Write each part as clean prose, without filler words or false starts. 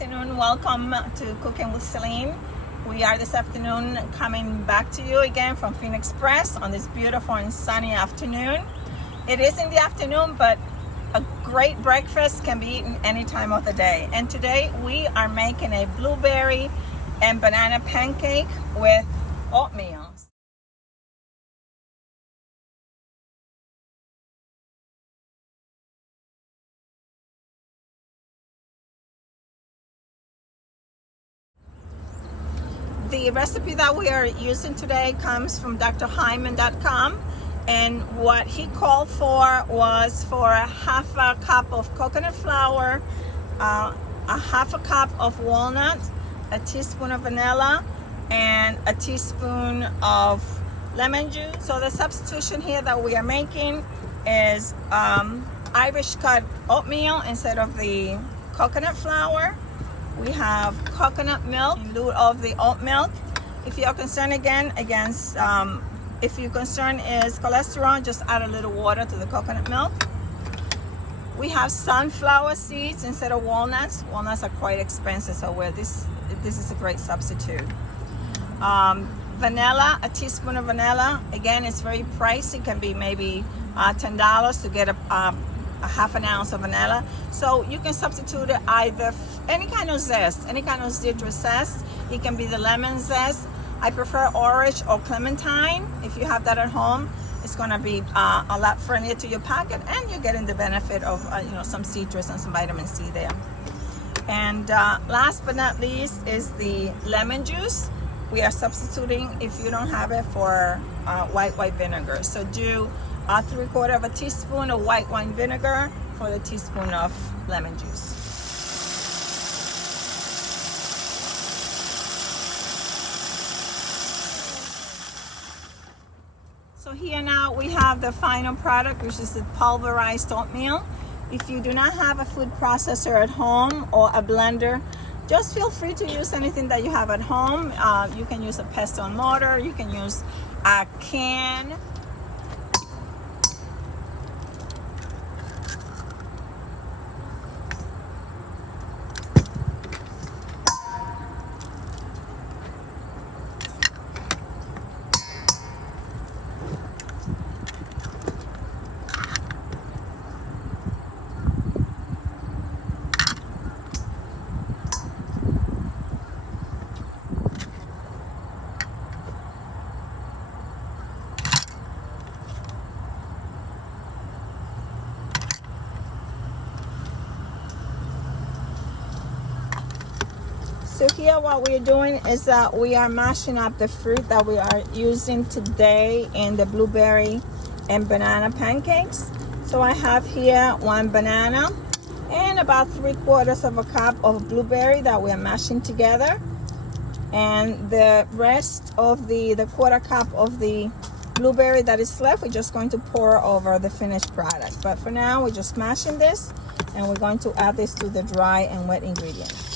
afternoon. Welcome to Cooking with Celin. We are this afternoon coming back to you again from Phoenix Press on this beautiful and sunny afternoon. It is in the afternoon, but a great breakfast can be eaten any time of the day. And today we are making a blueberry and banana pancake with oatmeal. The recipe that we are using today comes from drhyman.com, and what he called for was for a half a cup of coconut flour, a half a cup of walnuts, a teaspoon of vanilla, and a teaspoon of lemon juice. So the substitution here that we are making is Irish cut oatmeal instead of the coconut flour. We have coconut milk in lieu of the oat milk. If you're concerned if your concern is cholesterol, just add a little water to the coconut milk. We have sunflower seeds instead of walnuts. Walnuts are quite expensive, so this is a great substitute. Vanilla, a teaspoon of vanilla. Again, it's very pricey. It can be maybe $10 to get a half an ounce of vanilla. So you can substitute it either any kind of zest, any kind of citrus zest. It can be the lemon zest. I prefer orange or clementine. If you have that at home, it's going to be a lot friendlier to your pocket, and you're getting the benefit of some citrus and some vitamin C there. And last but not least is the lemon juice. We are substituting, if you don't have it, for white vinegar. So do 3/4 of a teaspoon of white wine vinegar for the teaspoon of lemon juice. So here now we have the final product, which is the pulverized oatmeal. If you do not have a food processor at home or a blender, just feel free to use anything that you have at home. You can use a pestle and mortar, you can use a can. So here what we're doing is that we are mashing up the fruit that we are using today in the blueberry and banana pancakes. So I have here 1 banana and about 3/4 of a cup of blueberry that we are mashing together. And the rest of the 1/4 cup of the blueberry that is left, we're just going to pour over the finished product. But for now, we're just mashing this, and we're going to add this to the dry and wet ingredients.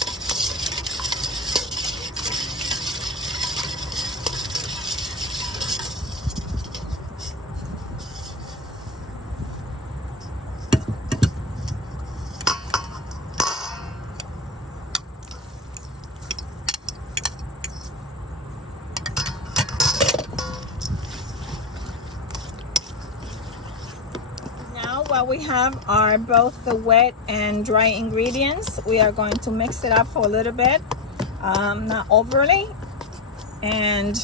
What we have are both the wet and dry ingredients. We are going to mix it up for a little bit, not overly, and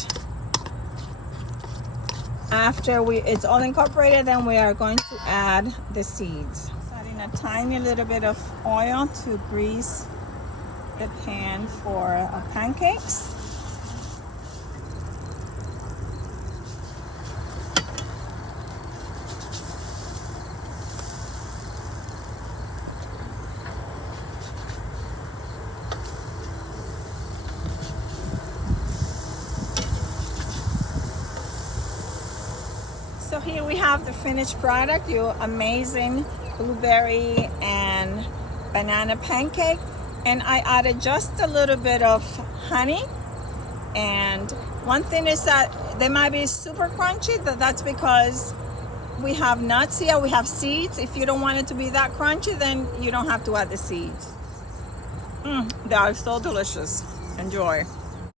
after it's all incorporated, then we are going to add the seeds. Adding a tiny little bit of oil to grease the pan for pancakes. So here we have the finished product, your amazing blueberry and banana pancake. And I added just a little bit of honey. And one thing is that they might be super crunchy, that's because we have nuts here, we have seeds. If you don't want it to be that crunchy, then you don't have to add the seeds. They are so delicious. Enjoy.